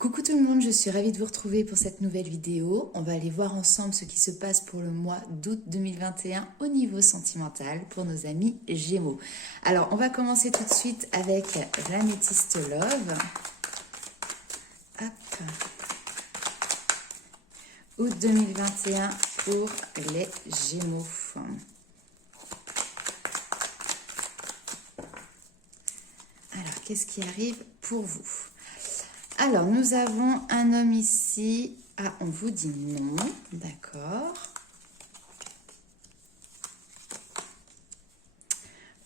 Coucou tout le monde, je suis ravie de vous retrouver pour cette nouvelle vidéo. On va aller voir ensemble ce qui se passe pour le mois d'août 2021 au niveau sentimental pour nos amis Gémeaux. Alors, on va commencer tout de suite avec l'Améthyste Love. Hop. Août 2021 pour les Gémeaux. Alors, qu'est-ce qui arrive pour vous ? Alors, nous avons un homme ici. Ah, on vous dit non. D'accord.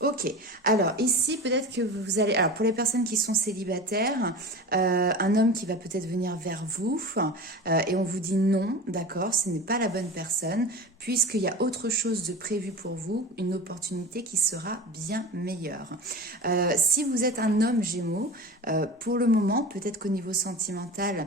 Ok, alors ici peut-être que vous allez, alors pour les personnes qui sont célibataires, un homme qui va peut-être venir vers vous et on vous dit non, d'accord, ce n'est pas la bonne personne puisqu'il y a autre chose de prévu pour vous, une opportunité qui sera bien meilleure. Si vous êtes un homme Gémeaux, pour le moment, peut-être qu'au niveau sentimental,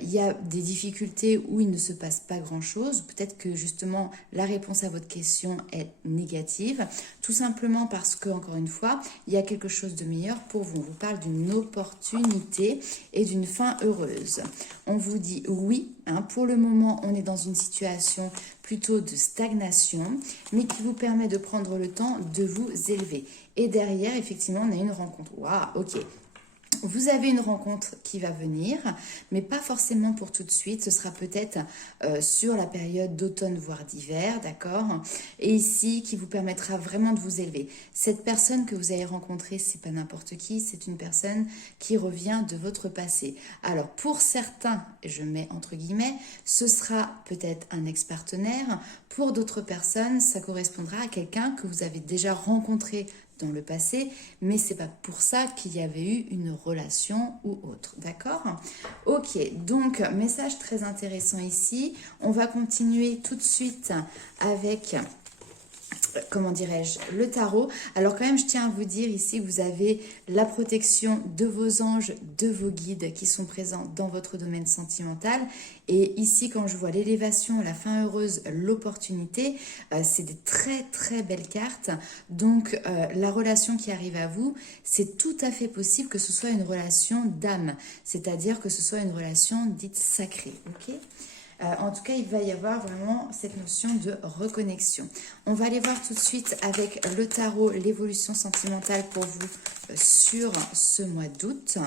il y a des difficultés où il ne se passe pas grand-chose, peut-être que justement la réponse à votre question est négative, tout simplement parce que, encore une fois, il y a quelque chose de meilleur pour vous. On vous parle d'une opportunité et d'une fin heureuse. On vous dit oui, hein, pour le moment, on est dans une situation plutôt de stagnation, mais qui vous permet de prendre le temps de vous élever. Et derrière, effectivement, on a une rencontre. Waouh, ok. Vous avez une rencontre qui va venir, mais pas forcément pour tout de suite. Ce sera peut-être sur la période d'automne, voire d'hiver, d'accord? Et ici, qui vous permettra vraiment de vous élever. Cette personne que vous avez rencontrée, c'est pas n'importe qui, c'est une personne qui revient de votre passé. Alors, pour certains, je mets entre guillemets, ce sera peut-être un ex-partenaire. Pour d'autres personnes, ça correspondra à quelqu'un que vous avez déjà rencontré dans le passé, mais c'est pas pour ça qu'il y avait eu une relation ou autre, d'accord? Ok, donc message très intéressant ici. On va continuer tout de suite avec, comment dirais-je, le tarot. Alors quand même, je tiens à vous dire ici, vous avez la protection de vos anges, de vos guides qui sont présents dans votre domaine sentimental. Et ici, quand je vois l'élévation, la fin heureuse, l'opportunité, c'est des très très belles cartes. Donc la relation qui arrive à vous, c'est tout à fait possible que ce soit une relation d'âme, c'est-à-dire que ce soit une relation dite sacrée, ok ? En tout cas, il va y avoir vraiment cette notion de reconnexion. On va aller voir tout de suite avec le tarot, l'évolution sentimentale pour vous sur ce mois d'août.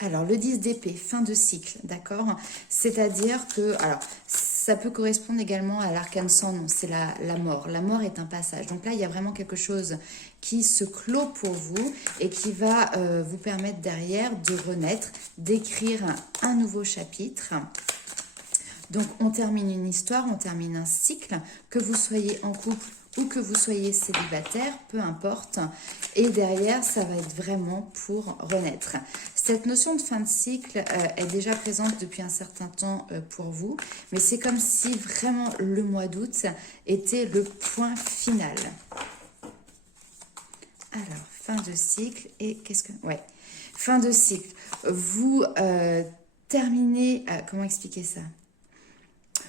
Alors, le 10 d'épée, fin de cycle, d'accord? C'est-à-dire que, alors, ça peut correspondre également à l'arcane sans nom, c'est la mort. La mort est un passage. Donc là, il y a vraiment quelque chose qui se clôt pour vous et qui va vous permettre derrière de renaître, d'écrire un nouveau chapitre. Donc, on termine une histoire, on termine un cycle, que vous soyez en couple ou que vous soyez célibataire, peu importe. Et derrière, ça va être vraiment pour renaître. Cette notion de fin de cycle est déjà présente depuis un certain temps pour vous, mais c'est comme si vraiment le mois d'août était le point final. Alors, fin de cycle et qu'est-ce que... Ouais, fin de cycle. Vous terminez... comment expliquer ça ?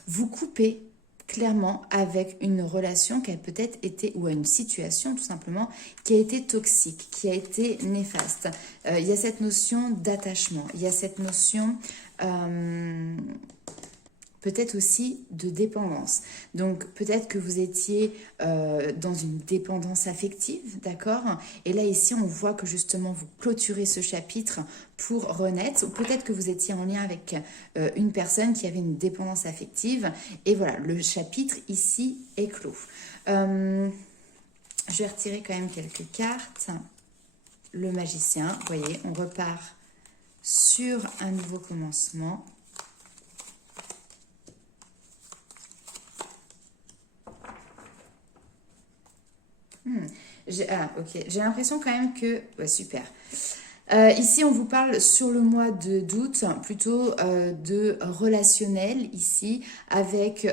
Vous coupez clairement avec une relation qui a peut-être été, ou à une situation tout simplement, qui a été toxique, qui a été néfaste. Il y a cette notion d'attachement, il y a cette notion peut-être aussi de dépendance. Donc peut-être que vous étiez dans une dépendance affective, d'accord? Et là ici on voit que justement vous clôturez ce chapitre pour renaître, ou peut-être que vous étiez en lien avec une personne qui avait une dépendance affective. Et voilà, le chapitre ici est clos. Je vais retirer quand même quelques cartes. Le magicien, vous voyez, on repart sur un nouveau commencement. Ok. J'ai l'impression quand même que... Ouais, super. Ici, on vous parle sur le mois d'août, plutôt de relationnel ici, avec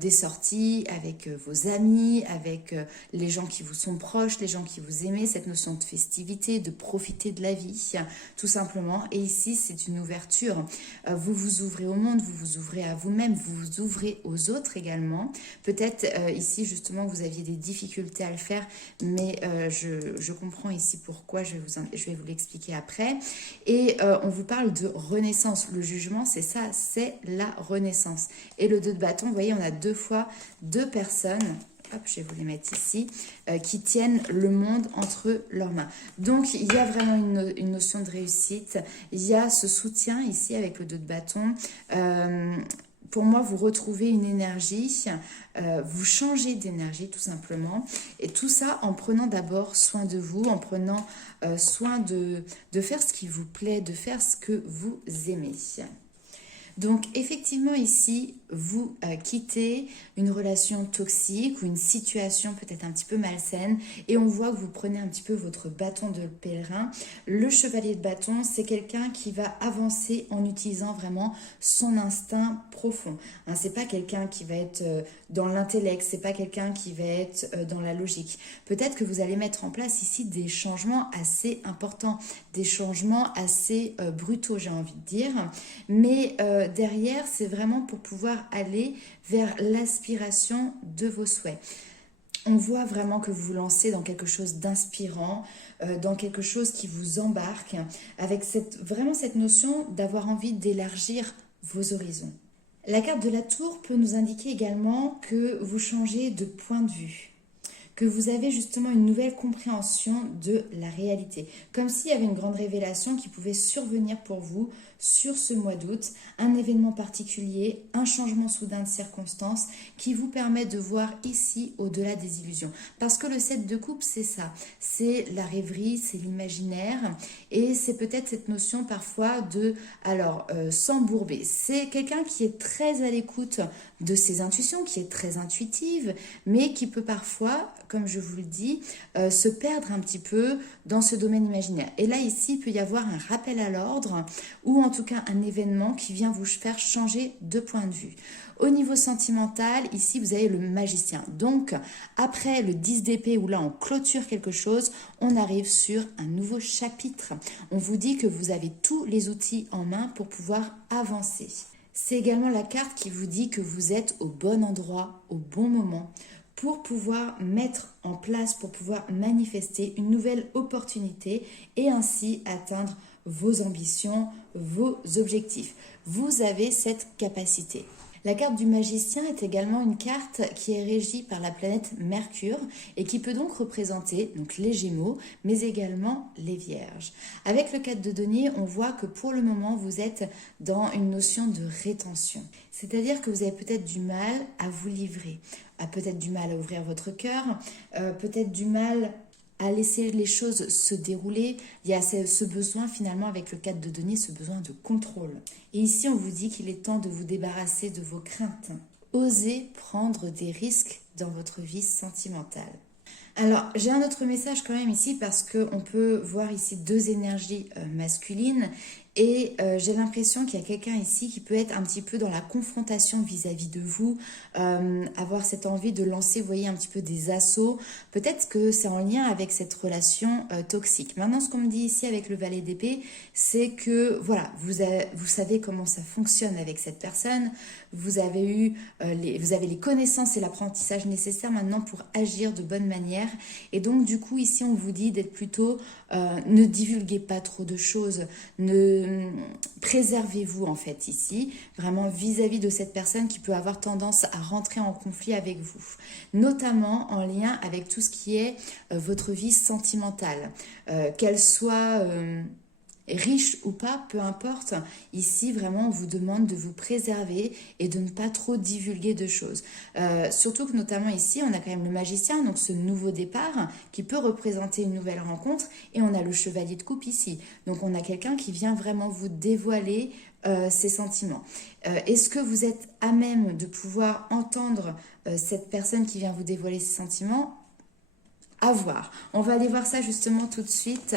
des sorties, avec vos amis, avec les gens qui vous sont proches, les gens qui vous aiment, cette notion de festivité, de profiter de la vie, tout simplement. Et ici, c'est une ouverture. Vous vous ouvrez au monde, vous vous ouvrez à vous-même, vous vous ouvrez aux autres également. Peut-être ici, justement, vous aviez des difficultés à le faire, mais je comprends ici pourquoi, je vais vous l'expliquer après. Et on vous parle de renaissance. Le jugement, c'est ça, c'est la renaissance. Et le 2 de bâton, vous voyez, on a 2 fois 2 personnes. Hop, je vais vous les mettre ici, qui tiennent le monde entre leurs mains. Donc, il y a vraiment une notion de réussite. Il y a ce soutien ici avec le 2 de bâton. Pour moi, vous retrouvez une énergie, vous changez d'énergie tout simplement. Et tout ça en prenant d'abord soin de vous, en prenant soin de faire ce qui vous plaît, de faire ce que vous aimez. Donc effectivement ici, vous quittez une relation toxique ou une situation peut-être un petit peu malsaine et on voit que vous prenez un petit peu votre bâton de pèlerin. Le chevalier de bâton, c'est quelqu'un qui va avancer en utilisant vraiment son instinct profond. Hein, c'est pas quelqu'un qui va être dans l'intellect, c'est pas quelqu'un qui va être dans la logique. Peut-être que vous allez mettre en place ici des changements assez importants, des changements assez brutaux, j'ai envie de dire, mais derrière, c'est vraiment pour pouvoir aller vers l'aspiration de vos souhaits. On voit vraiment que vous vous lancez dans quelque chose d'inspirant, dans quelque chose qui vous embarque, avec vraiment cette notion d'avoir envie d'élargir vos horizons. La carte de la tour peut nous indiquer également que vous changez de point de vue, que vous avez justement une nouvelle compréhension de la réalité. Comme s'il y avait une grande révélation qui pouvait survenir pour vous sur ce mois d'août, un événement particulier, un changement soudain de circonstances qui vous permet de voir ici au-delà des illusions. Parce que le 7 de coupe, c'est ça, c'est la rêverie, c'est l'imaginaire et c'est peut-être cette notion parfois de, s'embourber. C'est quelqu'un qui est très à l'écoute de ses intuitions, qui est très intuitive, mais qui peut parfois, comme je vous le dis, se perdre un petit peu dans ce domaine imaginaire. Et là, ici, il peut y avoir un rappel à l'ordre ou en tout cas un événement qui vient vous faire changer de point de vue. Au niveau sentimental, ici, vous avez le magicien. Donc, après le 10 d'épée où là, on clôture quelque chose, on arrive sur un nouveau chapitre. On vous dit que vous avez tous les outils en main pour pouvoir avancer. C'est également la carte qui vous dit que vous êtes au bon endroit, au bon moment, pour pouvoir mettre en place, pour pouvoir manifester une nouvelle opportunité et ainsi atteindre vos ambitions, vos objectifs. Vous avez cette capacité. La carte du magicien est également une carte qui est régie par la planète Mercure et qui peut donc représenter les Gémeaux, mais également les Vierges. Avec le 4 de denier, on voit que pour le moment, vous êtes dans une notion de rétention. C'est-à-dire que vous avez peut-être du mal à vous livrer, peut-être du mal à ouvrir votre cœur, peut-être du mal à laisser les choses se dérouler. Il y a ce besoin finalement avec le 4 de denier, ce besoin de contrôle. Et ici, on vous dit qu'il est temps de vous débarrasser de vos craintes. Osez prendre des risques dans votre vie sentimentale. Alors, j'ai un autre message quand même ici parce qu'on peut voir ici 2 énergies masculines et j'ai l'impression qu'il y a quelqu'un ici qui peut être un petit peu dans la confrontation vis-à-vis de vous, avoir cette envie de lancer, vous voyez, un petit peu des assauts. Peut-être que c'est en lien avec cette relation toxique. Maintenant, ce qu'on me dit ici avec le valet d'épée, c'est que, voilà, vous savez comment ça fonctionne avec cette personne. Vous avez les connaissances et l'apprentissage nécessaires maintenant pour agir de bonne manière. Et donc, du coup, ici, on vous dit d'être plutôt, ne divulguez pas trop de choses, préservez-vous en fait ici, vraiment vis-à-vis de cette personne qui peut avoir tendance à rentrer en conflit avec vous, notamment en lien avec tout ce qui est votre vie sentimentale, qu'elle soit riche ou pas, peu importe. Ici, vraiment, on vous demande de vous préserver et de ne pas trop divulguer de choses. Surtout que notamment ici, on a quand même le magicien, donc ce nouveau départ qui peut représenter une nouvelle rencontre. Et on a le chevalier de coupe ici. Donc on a quelqu'un qui vient vraiment vous dévoiler ses sentiments. Est-ce que vous êtes à même de pouvoir entendre cette personne qui vient vous dévoiler ses sentiments? À voir. On va aller voir ça justement tout de suite.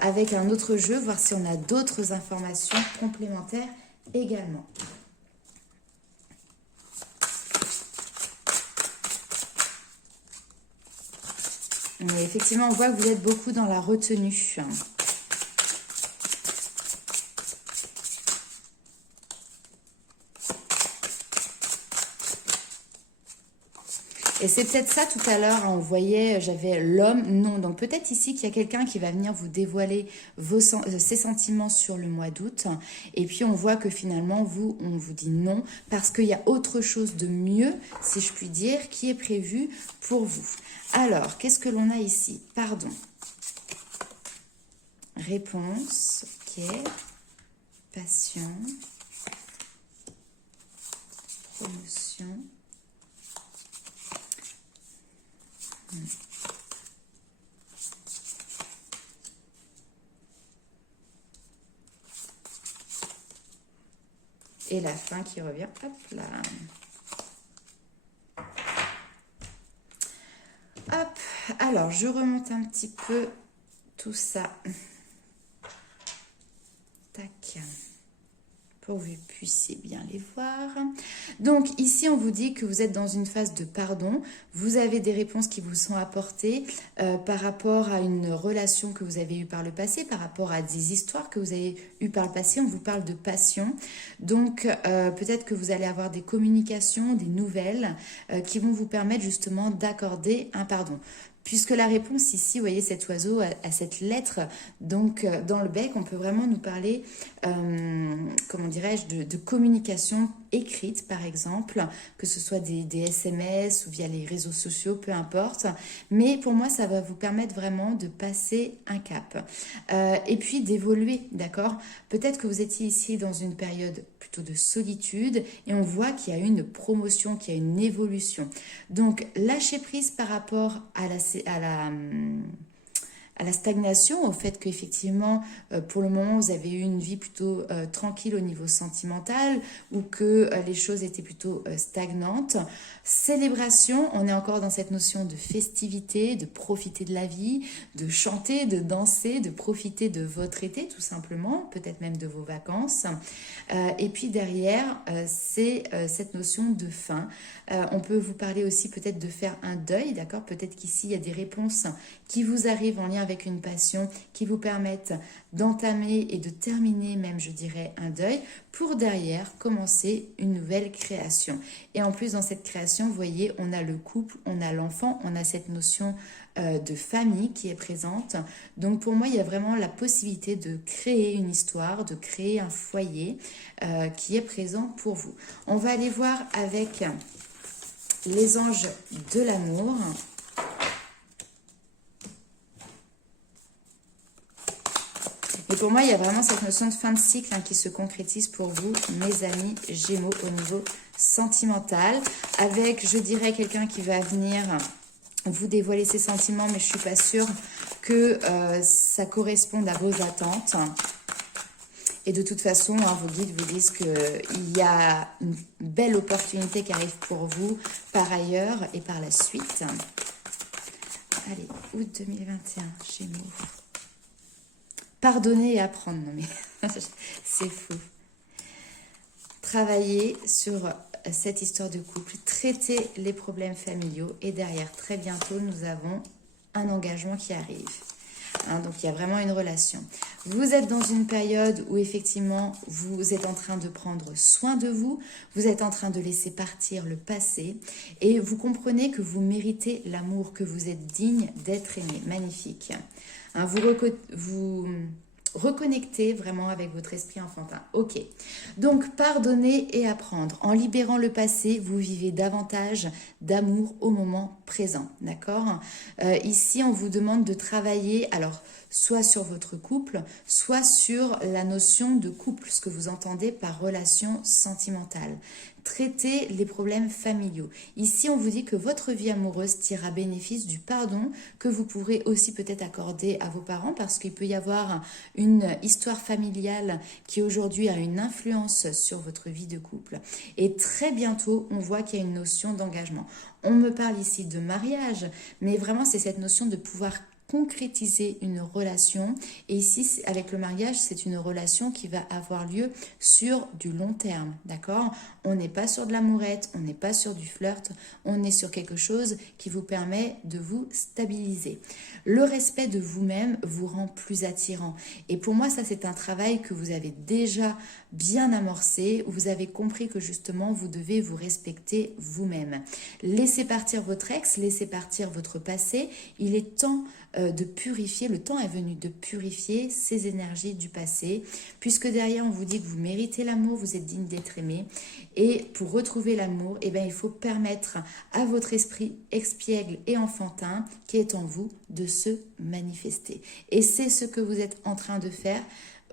avec un autre jeu, voir si on a d'autres informations complémentaires également. Mais effectivement, on voit que vous êtes beaucoup dans la retenue. Et c'est peut-être ça tout à l'heure, hein, on voyait, j'avais l'homme, non. Donc peut-être ici qu'il y a quelqu'un qui va venir vous dévoiler ses sentiments sur le mois d'août. Et puis on voit que finalement, on vous dit non, parce qu'il y a autre chose de mieux, si je puis dire, qui est prévu pour vous. Alors, qu'est-ce que l'on a ici? Pardon. Réponse, ok. Passion. Promotion. Et la fin qui revient, hop là. Hop, alors je remonte un petit peu tout ça. Tac. Pour que vous puissiez bien les voir. Donc ici, on vous dit que vous êtes dans une phase de pardon. Vous avez des réponses qui vous sont apportées par rapport à une relation que vous avez eue par le passé, par rapport à des histoires que vous avez eues par le passé. On vous parle de passion. Donc peut-être que vous allez avoir des communications, des nouvelles qui vont vous permettre justement d'accorder un pardon. Puisque la réponse ici, vous voyez cet oiseau à cette lettre, donc dans le bec, on peut vraiment nous parler, comment dirais-je, de communication écrite par exemple, que ce soit des SMS ou via les réseaux sociaux, peu importe. Mais pour moi, ça va vous permettre vraiment de passer un cap et puis d'évoluer, d'accord? Peut-être que vous étiez ici dans une période plutôt de solitude et on voit qu'il y a une promotion, qu'il y a une évolution. Donc, lâcher prise par rapport à la stagnation, au fait qu'effectivement, pour le moment, vous avez eu une vie plutôt tranquille au niveau sentimental ou que les choses étaient plutôt stagnantes. Célébration, on est encore dans cette notion de festivité, de profiter de la vie, de chanter, de danser, de profiter de votre été tout simplement, peut-être même de vos vacances. Et puis derrière, c'est cette notion de fin. On peut vous parler aussi peut-être de faire un deuil, d'accord? Peut-être qu'ici, il y a des réponses qui vous arrivent en lien avec une passion, qui vous permettent d'entamer et de terminer même, je dirais, un deuil, pour derrière commencer une nouvelle création. Et en plus, dans cette création, vous voyez, on a le couple, on a l'enfant, on a cette notion de famille qui est présente. Donc pour moi, il y a vraiment la possibilité de créer une histoire, de créer un foyer qui est présent pour vous. On va aller voir avec les anges de l'amour. Et pour moi, il y a vraiment cette notion de fin de cycle qui se concrétise pour vous, mes amis Gémeaux, au niveau sentimental. Avec, je dirais, quelqu'un qui va venir vous dévoiler ses sentiments, mais je ne suis pas sûre que ça corresponde à vos attentes. Et de toute façon, vos guides vous disent qu'il y a une belle opportunité qui arrive pour vous par ailleurs et par la suite. Allez, août 2021, Gémeaux. Pardonner et apprendre, non mais c'est fou. Travailler sur cette histoire de couple, traiter les problèmes familiaux et derrière, très bientôt, nous avons un engagement qui arrive. Donc, il y a vraiment une relation. Vous êtes dans une période où, effectivement, vous êtes en train de prendre soin de vous. Vous êtes en train de laisser partir le passé. Et vous comprenez que vous méritez l'amour, que vous êtes digne d'être aimé. Magnifique. Vous reconnectez vraiment avec votre esprit enfantin. Ok. Donc, pardonner et apprendre. En libérant le passé, vous vivez davantage d'amour au moment présent. D'accord? Ici, on vous demande de travailler, alors, soit sur votre couple, soit sur la notion de couple, ce que vous entendez par relation sentimentale. Traiter les problèmes familiaux. Ici, on vous dit que votre vie amoureuse tire à bénéfice du pardon que vous pourrez aussi peut-être accorder à vos parents parce qu'il peut y avoir une histoire familiale qui aujourd'hui a une influence sur votre vie de couple. Et très bientôt, on voit qu'il y a une notion d'engagement. On me parle ici de mariage, mais vraiment, c'est cette notion de pouvoir concrétiser une relation. Et ici, avec le mariage, c'est une relation qui va avoir lieu sur du long terme, d'accord? On n'est pas sur de l'amourette, on n'est pas sur du flirt, on est sur quelque chose qui vous permet de vous stabiliser. Le respect de vous-même vous rend plus attirant. Et pour moi, ça, c'est un travail que vous avez déjà bien amorcé, où vous avez compris que justement, vous devez vous respecter vous-même. Laissez partir votre ex, laissez partir votre passé. Il est temps de purifier, le temps est venu de purifier ces énergies du passé, puisque derrière on vous dit que vous méritez l'amour, vous êtes digne d'être aimé, et pour retrouver l'amour, eh bien, il faut permettre à votre esprit expiègle et enfantin qui est en vous de se manifester. Et c'est ce que vous êtes en train de faire,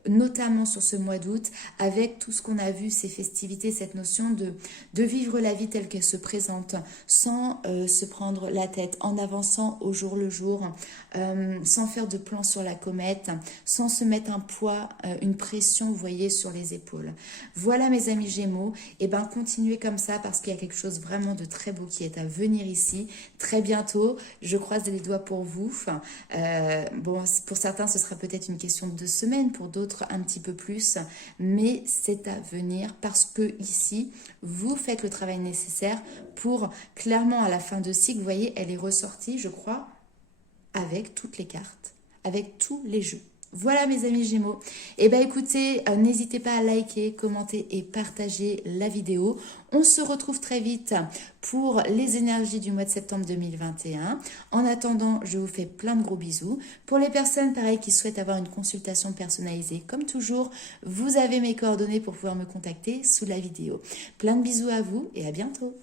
notamment sur ce mois d'août, avec tout ce qu'on a vu, ces festivités, cette notion de vivre la vie telle qu'elle se présente, sans se prendre la tête, en avançant au jour le jour, sans faire de plan sur la comète, sans se mettre un poids, une pression, vous voyez, sur les épaules. Voilà mes amis Gémeaux, et ben continuez comme ça parce qu'il y a quelque chose vraiment de très beau qui est à venir ici, très bientôt, je croise les doigts pour vous. Bon, pour certains ce sera peut-être une question de 2 semaines, pour d'autres un petit peu plus, mais c'est à venir parce que ici, vous faites le travail nécessaire pour, clairement à la fin de cycle, vous voyez, elle est ressortie, je crois, avec toutes les cartes, avec tous les jeux. Voilà mes amis Gémeaux. Et bien écoutez, n'hésitez pas à liker, commenter et partager la vidéo. On se retrouve très vite pour les énergies du mois de septembre 2021. En attendant, je vous fais plein de gros bisous. Pour les personnes, pareil, qui souhaitent avoir une consultation personnalisée, comme toujours, vous avez mes coordonnées pour pouvoir me contacter sous la vidéo. Plein de bisous à vous et à bientôt.